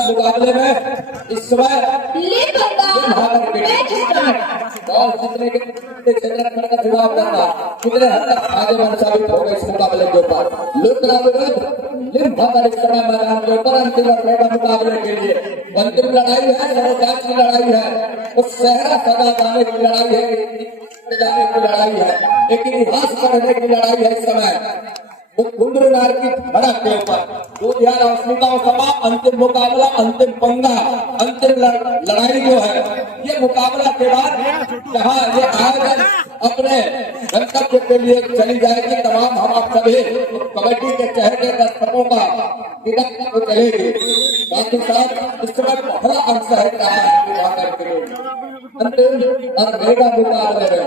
मुकाबले में इस समय चुनाव करना कितने हद तक फायदेमंद साबित होगा इस मुकाबले के ऊपर। इस समय मैदान के ऊपर अंतिम मुकाबले के लिए अंतिम लड़ाई है, सर्वोच्च की लड़ाई है, उस सहरा सदा जाने की लड़ाई है, जाने की लड़ाई है, एक इतिहास पढ़ने की लड़ाई है। इस समय कुंडलनार की धड़क के ऊपर अंतिम मुकाबला, अंतिम पंगा, अंतिम लड़ाई जो है, ये मुकाबला के बाद जहाँ ये आयोजन अपने गंतव्य के लिए चली जाएगी, तमाम हम आप सभी कमेटी के चहेते दर्शकों का टिकट को चलेगी। साथ ही साथ इस समय पहला अंश है अंतिम और मेगा मुकाबले में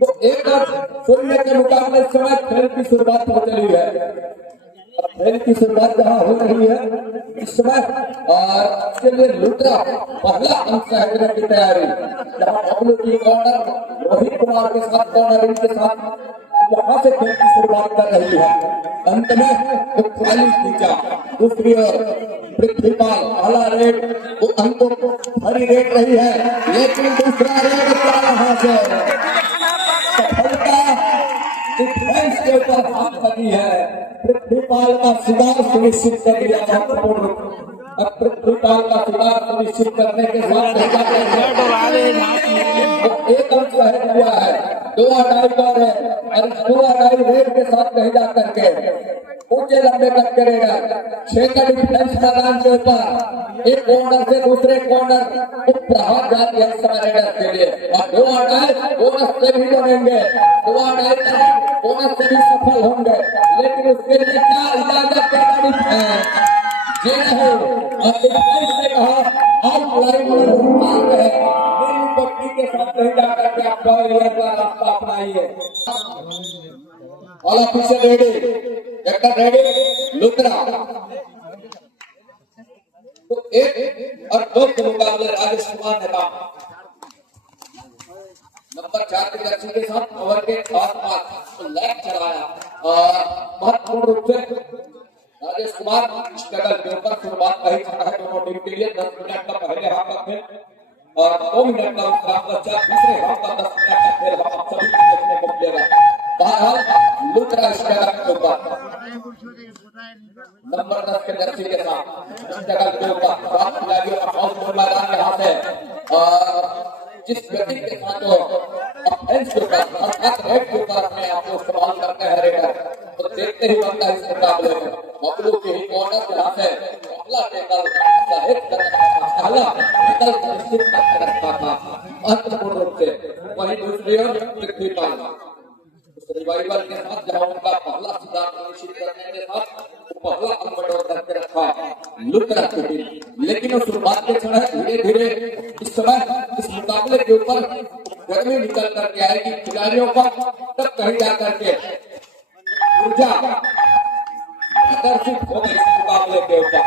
तो एक और शून्य के मुकाबले इस समय खेल की शुरुआत हो चली है। खेल की शुरुआत जहाँ हो रही है इस समय और इसके लिए लुत्रा पहला अंश है की तैयारी, जहाँ बबलू की कॉर्नर रोहित कुमार के साथ कॉर्नरिंग के साथ वहां से खेल की शुरुआत कर रही है। अंत में वो खाली खींचा, दूसरी ओर पृथ्वीपाल पहला रेड वो अंकों को भरी रेड रही है, लेकिन दूसरा रेड वहां से सफलता डिफेंस के ऊपर हाथ लगी है। पृथ्वीपाल का शिकार सुनिश्चित कर दिया महत्वपूर्ण। अब पृथ्वीपाल का शिकार सुनिश्चित करने के साथ एक अंश रह गया है, 2 अढ़ाई पर है और 2 अढ़ाई रेड के साथ नहीं जा करके ऊंचे लंबे तक करेगा। 6 का डिफेंस मैदान के ऊपर एक कॉर्नर से दूसरे कॉर्नर प्रहार जाती है के लिए और 2 अढ़ाई बोनस से भी बनेंगे, 2 अढ़ाई बोनस से भी सफल होंगे, लेकिन उसके लिए क्या इजाजत है ये नहीं। और डिफेंस ने कहा आप लड़ाई है पट्टी के साथ नहीं जाकर के आप रास्ता अपनाइए। All officer ready, captain ready, लुत्रा तो 1 और 2 के मुकाबले राजेश कुमार ने काम नंबर 4 की जर्सी के साथ ओवर के आसपास लैग चलाया और महत्वपूर्ण रूप से राजेश कुमार स्ट्रगल के ऊपर शुरुआत कही है दोनों टीम के लिए। 10 मिनट का पहले हाफ का खेल और 2 मिनट का विश्राम बच्चा, दूसरे हाफ का 10 मिनट का खेल हम सभी को देखने को मिलेगा। बहरहाल लुत्रा स्ट्रगल के ऊपर नंबर 10 के जर्सी के साथ स्ट्रगल के ऊपर सात खिलाड़ियों का हाउसफुल मैदान यहाँ से और जिस गति के साथ ऑफेंस के ऊपर अर्थात रेड के ऊपर अपने आप को इस्तेमाल करते हैं रेडर, तो देखते ही बनता है इस मुकाबले में। बबलू के ही कॉर्नर यहाँ से पहला टेकल निश्चित करके रखा था महत्वपूर्ण रूप से। वहीं दूसरी ओर पृथ्वीपाल रिवाइवल के साथ जहाँ उनका पहला सिद्धांत निश्चित करने के साथ पहला अंबडोर करके रखा लुत्रा की टीम, लेकिन उस शुरुआत के क्षण धीरे धीरे इस समय इस मुकाबले के ऊपर गर्मी निकल करके आएगी खिलाड़ियों का, तब कहीं जाकर के ऊर्जा आकर्षित होगी इस मुकाबले के ऊपर।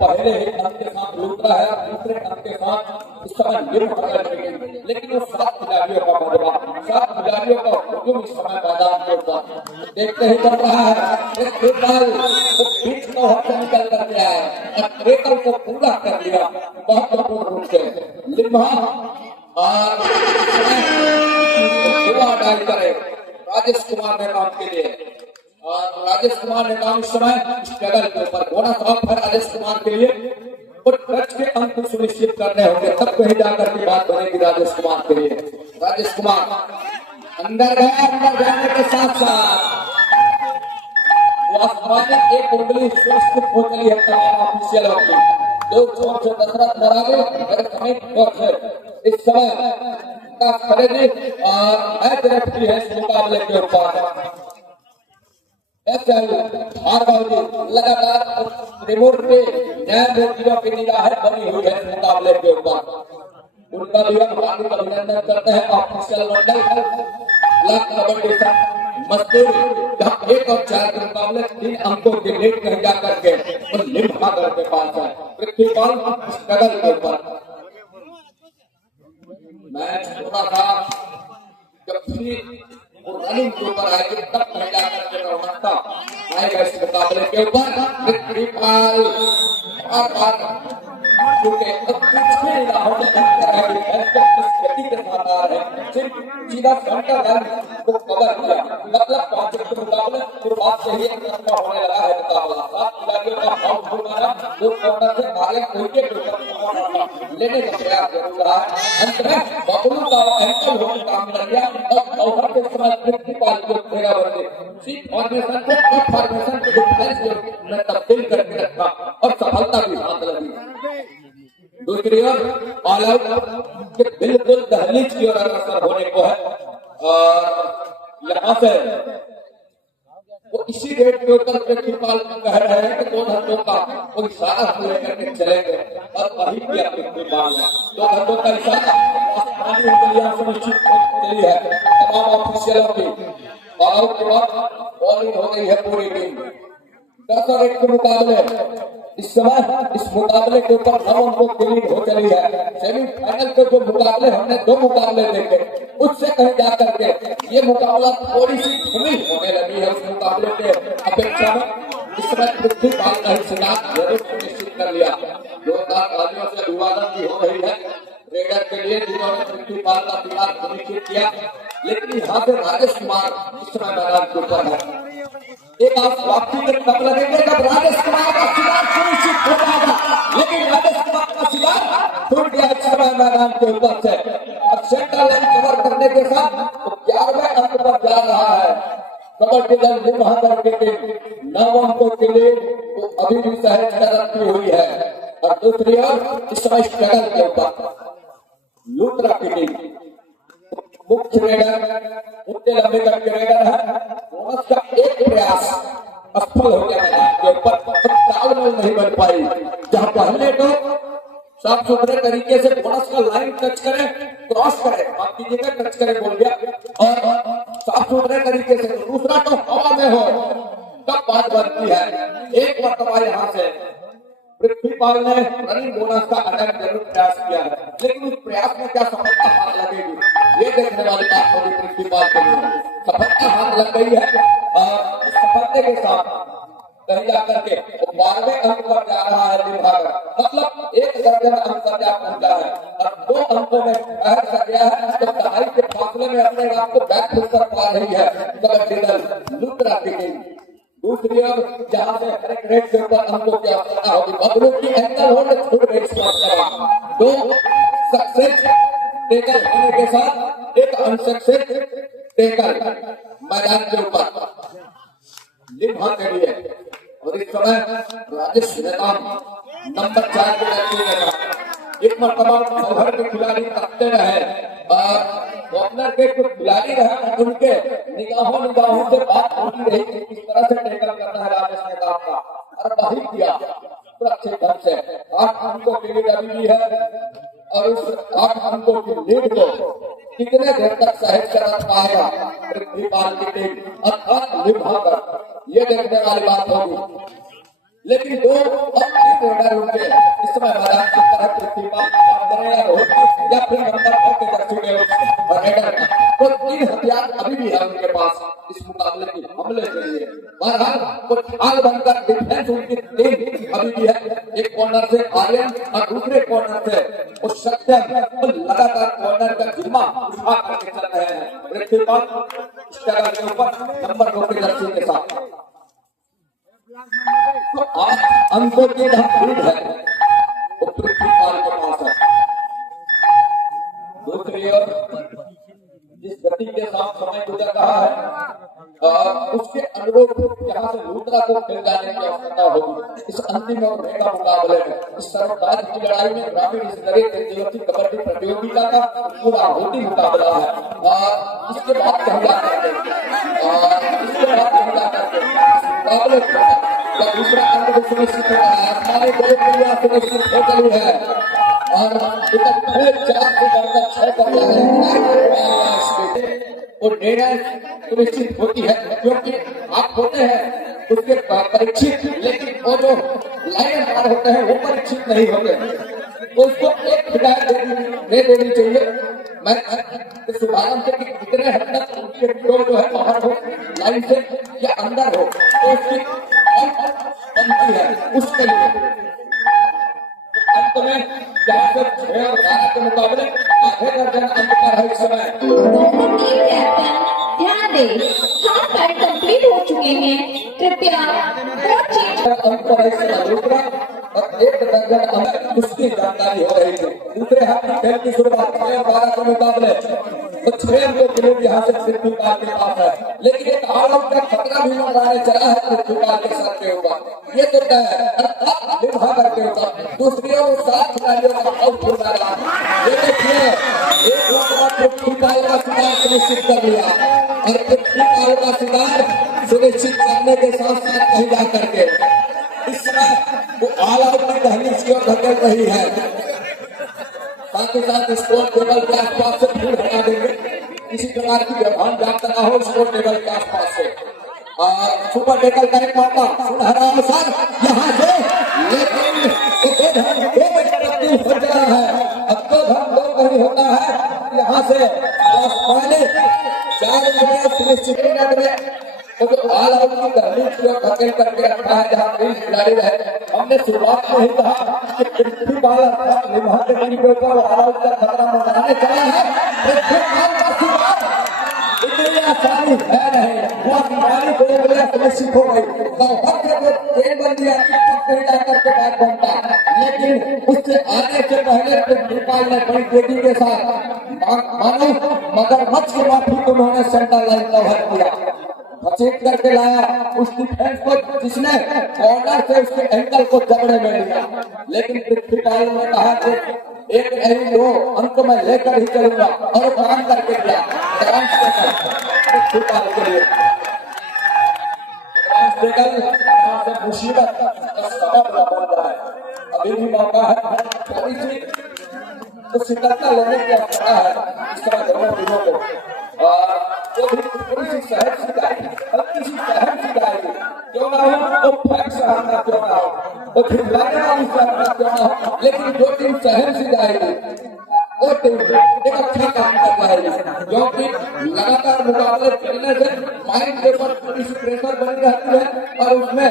पहले ही अंक के साथ लुत्रा है, दूसरे अंक के साथ इस समय लेकिन वो 7 खिलाड़ियों का मजबा, 7 खिलाड़ियों का हुजूम इस समय मैदान के ऊपर देखते ही चल रहा है। एक फुटबॉल बीच को निकल करके आए और ट्रेकल को पूरा कर दिया महत्वपूर्ण रूप से। लिम्हा और डाल करे राजेश कुमार ने काम के लिए और राजेश कुमार ने काम इस समय स्ट्रगल के ऊपर बोनस ऑफ है राजेश कुमार के लिए और टच के अंक सुनिश्चित करने होंगे, तब कहीं जाकर की बात बनेगी राजेश कुमार के लिए। राजेश कुमार अंदर गए, अंदर जाने के साथ साथ एक उंगली सुनिश्चित हो गई है तमाम ऑफिशियलों की। 2 छोर से दशरथ मरागे इस समय खरीदी और मैच रेफरी है इस मुकाबले के ऊपर। लगातार रिमोट पे न्यायमूर्तियों की निगाह बनी हुई है मुकाबले के ऊपर। उनका भी हम हार्दिक अभिनंदन करते हैं ऑफिशियल मंडल ब्लॉक कबड्डी मजदूर 1 और 4 के मुकाबले 3 अंकों के लीड कहीं जाकर के लिम्हागढ़ के पास है। पृथ्वीपाल स्ट्रगल के ऊपर थोड़ा सा जब भी रनिंग के ऊपर आएगी तब कहीं जाकर के रोमांचता आएगा इस मुकाबले के ऊपर। कृपाल क्योंकि पीछे निगाहों से देखकर है कि किस गति के साथ आ रहे हैं, सिर्फ सीधा सेंटर लाइन को कवर किया, मतलब पहुंचे के मुकाबले शुरुआत से ही एक तरफा होने लगा है मुकाबला। 7 खिलाड़ियों का फाउल हो रहा है, 2 कॉर्नर से आगे विकेट लेने का प्रयास जरूर रहा है। अंत में बबलू का एंकल होकर काम कर गया और गौहर के समय कृपाल को घेरा बंदे सी फॉर्मेशन को फॉर्मेशन के डिफेंस में तब्दील करके रखा और सफलता भी हाथ लगी। दूसरी ओर ऑल आउट के बिल्कुल दहलीज की ओर अग्रसर होने को है और यहाँ से वो इसी रेट के ऊपर कृपाल कह रहे हैं कि 2 धंधों का वो इशारा लेकर के चलेंगे और वही किया कृपाल ने। 2 धंधों का इशारा सुनिश्चित चली है तमाम ऑफिशियलों की। ऑल आउट के बाद बॉलिंग हो गई है पूरी टीम। 10 और 1 के मुकाबले इस समय इस मुकाबले के ऊपर 9 अंकों की लीड हो चली है। सेमीफाइनल के जो मुकाबले हमने 2 मुकाबले देखे उससे कहीं जाकर के ये मुकाबला थोड़ी सी धीमी होने लगी है उस मुकाबले के अपेक्षा में। इस समय पृथ्वीपाल का सिद्धांत जरूर सुनिश्चित कर लिया। जोरदार तालियों से अभिवादन भी हो रही है रेडर के लिए जिन्होंने पृथ्वीपाल का सिद्धांत सुनिश्चित किया। लेकिन यहाँ से राजेश कुमार इस समय मैदान के ऊपर है। एक आप वापसी के कब लगेंगे जब राजेश कुमार का शिकार सुनिश्चित हो जाएगा, लेकिन राजेश कुमार का शिकार टूट गया इस समय मैदान के ऊपर से। अब सेंटर लाइन कवर करने के साथ 11वें अंक पर जा रहा है कबड्डी दल महानगर की टीम। 9 अंकों के लिए तो अभी भी सहज रखी हुई है। और दूसरी ओर इस समय स्ट्रगल के ऊपर लूथरा की टीम मुख्य रेडर उतने लंबे तक के रेडर है। बोनस का एक प्रयास असफल हो गया के ऊपर तालमेल नहीं बन पाई। जहां पहले तो साफ सुथरे तरीके से बोनस का लाइन टच करे क्रॉस करे माफ कीजिएगा टच करे बोल गया और साफ सुथरे तरीके से दूसरा तो हवा में हो तब बात बनती है। एक मरतबा यहाँ से पृथ्वीपाल ने रनिंग बोनस का अटैक जरूर प्रयास किया है, लेकिन उस प्रयास में क्या सफलता हाथ लगेगी ये देखने वाली बात होगी। पृथ्वीपाल के लिए सफलता हाथ लग गई है और इस सफलता के साथ कहीं जाकर के 12वें अंक पर जा रहा है विभाग, मतलब 1 दर्जन अंक पर जा पहुंचा है और 2 अंकों में ठहर कर गया है। तो दहाई के फासले में अपने आप को बैक कर पा रही है कबड्डी दल लूथरा की टीम। दूसरी ओर जहां से हर एक रेट के ऊपर अंकों की आवश्यकता होगी, बबलू की एंकल होल्ड छूट गई इस बात 2 सक्सेस टेकल होने के साथ एक अनसक्सेस टेकल मैदान के ऊपर लिम्हा के लिए। और इस समय राजेश नेताम नंबर 4 के लड़के के साथ एक मरतबा शहर के खिलाड़ी तकते रहे और ओपनर के कुछ खिलाड़ी रहे उनके निगाहों से बात होती रही कि किस तरह से टेकल करना है राजेश नेताम का और वही किया सुरक्षित ढंग से। 8 अंकों की लीड अभी भी है और उस 8 अंकों की लीड को कितने देर तक सहज कर पाएगा पृथ्वीपाल की टीम अर्थात लिम्हाकर ये देखने वाली बात होगी। लेकिन 2 रेडर उनके इस समय मैदान की तरफ पृथ्वीपाल या फिर नंबर के रेडर तो 3 हथियार अभी भी है उनके पास इस मुकाबले के हमले के लिए। बहरहाल वो ढाल बनकर डिफेंस उनकी टीम अभी भी है। एक कॉर्नर से आर्यन और दूसरे कॉर्नर से वो सत्यम लगातार कॉर्नर का जिम्मा उठा करके चल रहे हैं। पृथ्वीपाल स्ट्रगल के ऊपर नंबर 2 की जर्सी के साथ तो 8 अंकों की लीड है वो पृथ्वीपाल के पास है। दूसरी ओर जिस गति के साथ समय गुजर रहा है उसके अनुरूप यहाँ से लूथरा को खेल जाने की आवश्यकता होगी इस अंतिम और मेगा मुकाबले में। इस सर्वताज की लड़ाई में ग्रामीण स्तरीय अंतर्राष्ट्रीय कबड्डी प्रतियोगिता का पूरा होती मुकाबला है और इसके बाद कहीं जाकर मुकाबले दूसरा अंक सुनिश्चित हो रहा है। हमारे दो प्रयास सुनिश्चित हो चली है और 4 से बढ़कर 6 कर और निर्णय सुनिश्चित होती है क्योंकि आप होते हैं उसके परीक्षित, लेकिन वो जो लाइन पार होते हैं वो परीक्षित नहीं होते। तो उसको एक हिदायत दे देनी चाहिए मैं शुभारंभ से कितने हद तक उनके जो है बाहर हो लाइन से या अंदर हो तो उसकी बनती है उसके लिए अंत में जहाँ से 6 और 12 के मुकाबले आधे दर्जन अंक पर है इस समय। ध्यान दें, हाफ टाइम कंप्लीट हो चुके हैं, कृपया अंक पर है इस समय दूसरा और 1 दर्जन अंक उसकी जानकारी हो रही थी। दूसरे हाथ की खेल की शुरुआत 6 और 12 के मुकाबले तो 6 अंकों के लिए यहाँ से पृथ्वीपाल के पास है, लेकिन एक ऑल आउट का खतरा भी मंगाने चला है पृथ्वीपाल के सर के ऊपर। ये तो तय है निर्भर करके ऊपर दूसरी ओर 7 खिलाड़ियों का आउट हो जा रहा है। ये देखिए एक बार पृथ्वीपाल का शिकार सुनिश्चित कर लिया और पृथ्वीपाल का शिकार सुनिश्चित करने के साथ साथ कहीं जा करके इस समय वो ऑल आउट की दहलीज की ओर धकेल रही है। साथ ही साथ स्कोर टेबल के आसपास से दूर हटा देंगे, किसी प्रकार की व्यवहार जांच ना हो स्कोर टेबल के आसपास से। सुपर टेकल का एक मौका सुनहरा अवसर यहाँ से, लेकिन दो बच्चे हो चला है। अब तो धन दो कहीं होता है यहाँ से 4 मिनट सुनिश्चित मिनट में तो ऑल आउट की दहलीज की ओर धकेल करके रखा है जहाँ 3 खिलाड़ी रहे। हमने शुरुआत में ही कहा कि पृथ्वीपाल निभा के टीम के ऊपर ऑल आउट का खतरा मंगाने चला है। पृथ्वीपाल का शिकार इतनी आसानी है नहीं, वह बीमारी को सुनिश्चित हो गई ट्रेन बन दिया कहीं जाकर के बैट बनता, लेकिन उससे आने से पहले पृथ्वीपाल ने बड़ी तेजी के साथ मानो मगरमच्छ की माफी उन्होंने सेंटर लाइन कवर किया, घसीट करके लाया उस डिफेंस को जिसने कॉर्नर से उसके एंकल को जबड़े में लिया। लेकिन पृथ्वीपाल ने कहा कि एक नहीं 2 अंक में लेकर ही चलूंगा और काम करके दिया पृथ्वीपाल के लिए। मुसीबत का सबब बन रहा है, अभी भी मौका है थोड़ी सी तो सतर्कता लेने की आवश्यकता है इस तरह दोनों टीमों को। थोड़ी सी सहज सी जाएगी, हल्की सी सहज सी जाएगी, क्यों ना हो तो फैक्ट सराहना क्यों ना हो तो खिलाने वाली सराहना क्यों ना हो, लेकिन जो टीम सहज सी जाएगी वो टीम एक अच्छा काम कर पाएगी, क्योंकि लगातार मुकाबले खेलने से माइंड के ऊपर थोड़ी सी प्रेशर बनी रहती है और उसमें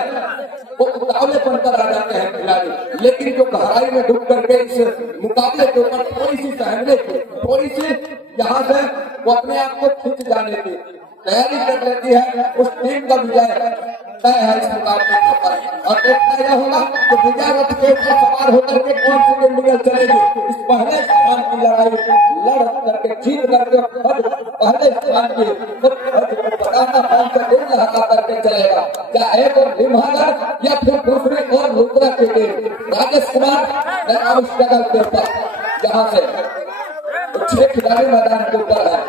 वो उतावलेपन पर आ जाते हैं खिलाड़ी। लेकिन जो गहराई में डूब करके इस मुकाबले के ऊपर थोड़ी सी सहने की, थोड़ी सी यहाँ से वो अपने आप को खींच जाने की तैयारी कर लेती है, उस टीम का विजय तय है इस मुकाबले के ऊपर। और देखना यह होगा कि विजय रथ के ऊपर सवार होकर के कौन सी टीम निकल चलेगी। इस पहले स्थान की लड़ाई लड़ करके जीत करके पहले स्थान की बताना कौन सा टीम लगा करके चलेगा, क्या एक और भीमहागर या फिर दूसरी और लुत्रा की टीम। राजेश कुमार स्ट्रगल के ऊपर जहाँ से 6 खिलाड़ी मैदान के ऊपर है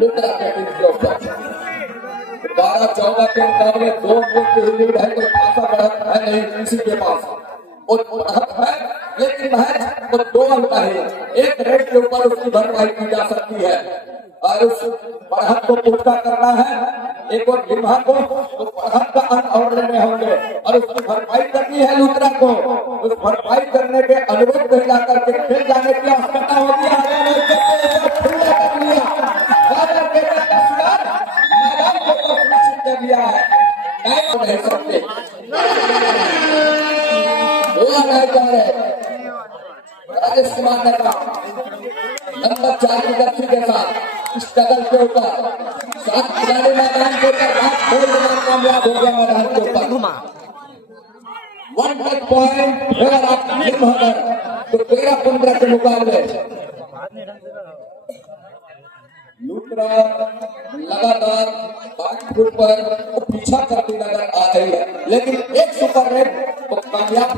लुत्रा के टीम के ऊपर 12-14 के मुकाबले 2 अंकों की लीड है, कोई खासा बढ़त है नहीं किसी के पास और बढ़त है, लेकिन मैच तो 2 अंक है, एक रेड के ऊपर उसकी भरपाई की जा सकती है और उस बढ़त को पुख्ता करना है एक और गिरहा को तो बढ़त का अंक और लेने होंगे और उसकी भरपाई करनी है लुत्रा को। उस भरपाई करने के अनुरोध को हिला करके खेल जाने की आवश्यकता होती है। दिया है नहीं सकते राजेश कुमार ने कहा नंबर 4 की गति के साथ स्ट्रगल के ऊपर 7 खिलाड़ी मैदान के ऊपर कामयाब हो गया मैदान के ऊपर 1 पॉइंट तो 13-15 के मुकाबले लुत्रा लगातार 5 फुट पर पीछा करती नजर आ रही है, लेकिन एक सुपर रेड तो कामयाब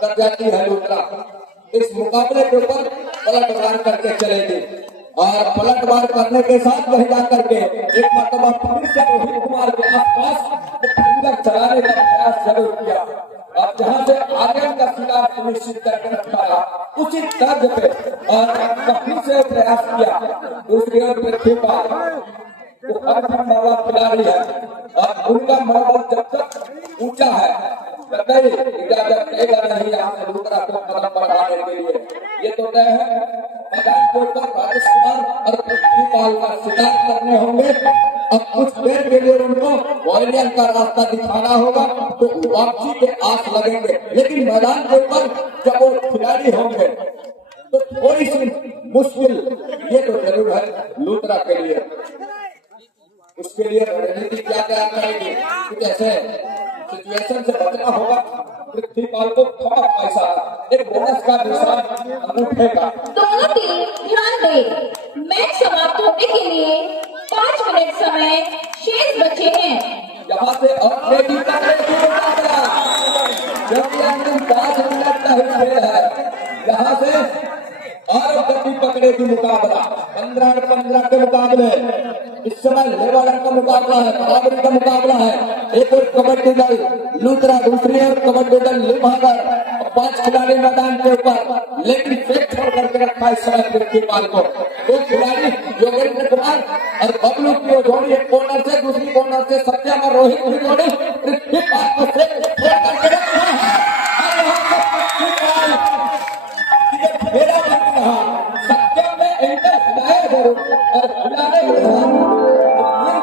कर जाती है लुत्रा। इस मुकाबले के ऊपर पलटवार करके चलेगी और पलटवार करने के साथ वही जाकर के एक मरतबा फिर से रोहित कुमार के आसपास फिंगर चलाने का प्रयास जरूर किया और जहां से आर्यन का शिकार सुनिश्चित करके रखा उचित तर्ज पे और फिर से प्रयास किया। दूसरी ओर पृथ्वीपाल वो वाला खिलाड़ी है और उनका मनोबल जब तक ऊंचा है कतई इजाजत देगा नहीं यहाँ से लुत्रा को कदम बढ़ाने के लिए। ये तो तय है मैदान के ऊपर पाल का शिकार करने होंगे। अब कुछ देर के लिए उनको ग्वालियर का रास्ता दिखाना होगा तो वापसी के आस लगेंगे, लेकिन मैदान के ऊपर जब वो खिलाड़ी होंगे तो थोड़ी सी मुश्किल ये तो जरूर है लूथरा के लिए। उसके लिए रणनीति क्या तैयार करेंगे, कुछ ऐसे सिचुएशन से बचना होगा। पृथ्वीपाल को थोड़ा पैसा एक बोनस का निशान अंगूठे का। दोनों टीम ध्यान दे, मैच समाप्त होने के लिए 5 मिनट समय शेष बचे हैं। यहाँ से और रेडी करने की मुकाबला, क्योंकि अंतिम 5 मिनट का ही खेल है। यहाँ से और गति पकड़ेगी मुकाबला। 15-15 के मुकाबले इस समय लेवल का मुकाबला है, बराबरी का मुकाबला है। एक और कबड्डी दल लूथरा, दूसरी और कबड्डी दल लिमहागर, 5 खिलाड़ी मैदान के ऊपर, लेकिन फेंक छोड़ करके रखा इस समय पृथ्वीपाल को। दो खिलाड़ी योगेंद्र कुमार और बबलू की जोड़ी, एक कॉर्नर से दूसरी कॉर्नर से सत्यम और रोहित की जोड़ी पृथ्वीपाल को फेंक छोड़ करके रखा है। और यहाँ से पृथ्वीपाल मेरा बन रहा सत्यम में एंटर खिलाया जरूर और खिलाने के साथ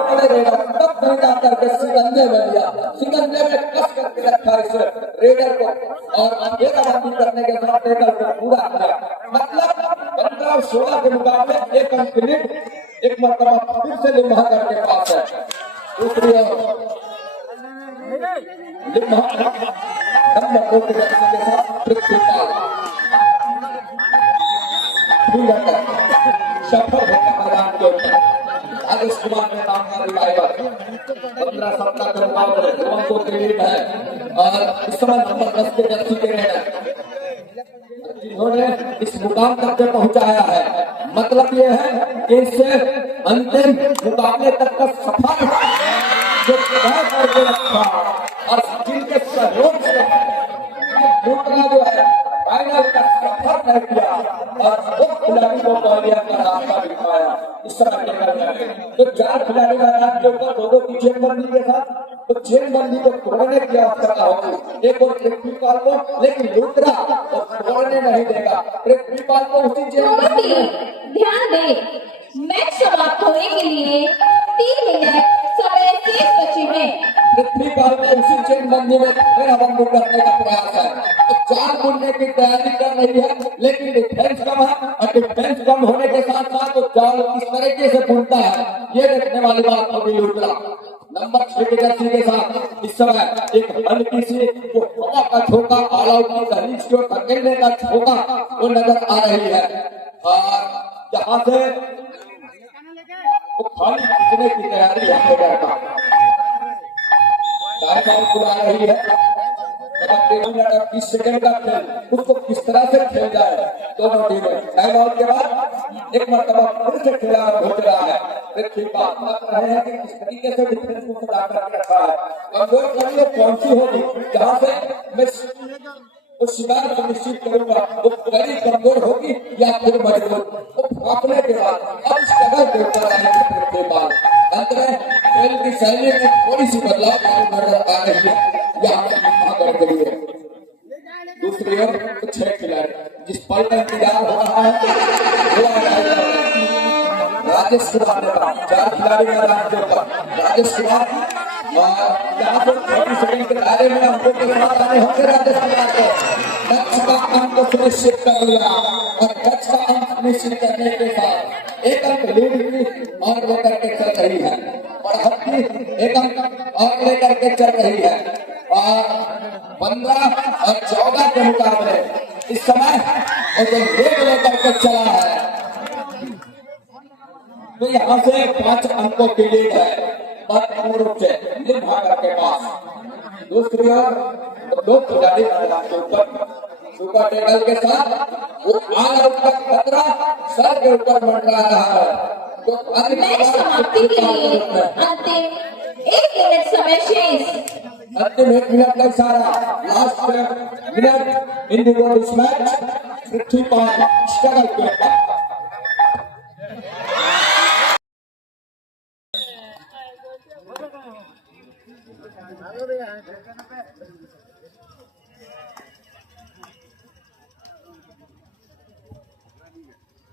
पड़ेगा तब कहीं जाकर के सिकंजे में लिया, सिकंजे में कस करके रखा इस रेडर को और घेराबंदी करने के साथ रेडर को पूरा किया। मतलब 15-16 के मुकाबले एक अंक लीड एक मरतबा फिर से लिमहागर के पास है। दूसरी ओर लिमहागर नंबर 2 के साथ पृथ्वीपाल सफल होगा मैदान के ऊपर। राजेश कुमार ने नाम का रिवाइवर 15-17 के मुकाबले दुरंतो के लीड है और इस समय नंबर 10 के जर्सी के रेडर जिन्होंने इस मुकाम तक के पहुंचाया है। मतलब ये है कि इससे अंतिम मुकाबले तक का सफल जो तय करके रखा और जिनके सहयोग से लूथरा जो है फाइनल का सफर तय किया और वो खिलाड़ी को ग्वालियर का रास्ता दिखाया। इस तरह के तो 4 खिलाड़ी मैदान के ऊपर 2-2 की चेनबंदी के साथ, तो चेनबंदी को तोड़ने की आवश्यकता होगी। एक और पृथ्वीपाल को, लेकिन लूथरा तो तोड़ने नहीं देगा। पृथ्वीपाल को उसी चेनबंदी में ध्यान दे, मैच समाप्त होने के लिए 3 मिनट समय शेष बचे हैं। पृथ्वीपाल को उसी चेनबंदी में घेराबंदी करने का प्रयास है। तो 4 बुनने की तैयारी कर रही है, लेकिन डिफेंस कम है और डिफेंस कम होने के साथ साथ तो जाल किस तरीके से बुनता है ये देखने वाली बात होगी। लूथरा नंबर 6 के जर्सी के साथ इस समय एक हल्की सी वो हवा का झोंका, ऑल आउट की दहलीज को धकेलने का झोंका वो नजर आ रही है और यहाँ से वो खाली खींचने की तैयारी है। बुला रही है 30 सेकंड का खेल, उसको किस तरह से खेल जाए दोनों टीमें। टाइम आउट के बाद एक मरतबा फिर से खेला हो रहा है। पृथ्वीपाल बात कर रहे हैं कि किस तरीके से डिफेंस को सजा करके रखा है। कमजोर कड़ी कौन सी होगी जहाँ से मैं उस शिकार को निश्चित करूंगा, वो कड़ी कमजोर होगी या फिर मजबूत। तो भागने के बाद अब इस जगह के ऊपर आएंगे पृथ्वीपाल। अंत में खेल की शैली में थोड़ी सी बदलाव नजर आ रही है यहाँ के लिए। दूसरी ओर 6 खिलाड़ी जिस पल का इंतजार हो रहा है राजेश कुमार ने कहा 4 खिलाड़ी मैदान के ऊपर राजेश कुमार और यहाँ पर 30 सेकंड के दायरे में हमको के साथ आने होंगे। राजेश कुमार को लक्ष्य का अंक सुनिश्चित कर लिया और लक्ष्य का अंक निश्चित करने के साथ एक अंक लीड की और लेकर के चल रही है। बढ़ती एक अंक और लेकर के चल रही है और 15 और 14 के मुकाबले इस समय और जो लीड लेकर के चला है तो यहाँ से 5 अंकों की लीड है पूर्ण रूप से लिमहागर के पास। दूसरी ओर 2 खिलाड़ी मैदान के ऊपर सुपर टेबल के साथ वो ऑल आउट का खतरा सर के ऊपर मंडरा रहा है। तो मैच समाप्ति के लिए अंतिम 1 मिनट समय शेष। अंतिम 1 मिनट का इशारा, last minute in this match. Prithvipal struggle करता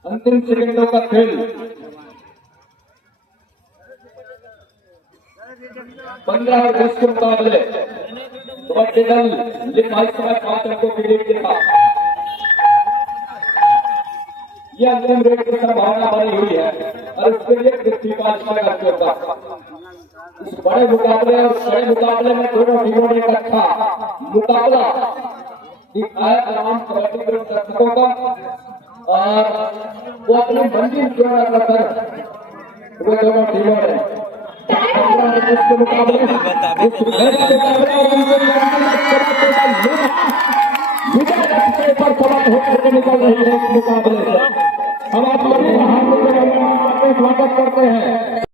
अंतिम सेकंडों का खेल 15 और 10 के मुकाबले कबड्डी दल निर्धारित समय 5 अंकों की लीड के साथ यह अंतिम रेट की संभावना बनी हुई है और उसके लिए पृथ्वी का स्वागत करता है। इस बड़े मुकाबले और बड़े मुकाबले में दोनों टीमों ने एक अच्छा मुकाबला दिखाया तमाम कबड्डी के दर्शकों का और वो अपनी मंजिल पूरा कर वो दोनों टीमों ने इसके मुकाबले पर सवाल होकर निकल रही है इस मुकाबले से हम आप लोग स्वागत करते हैं।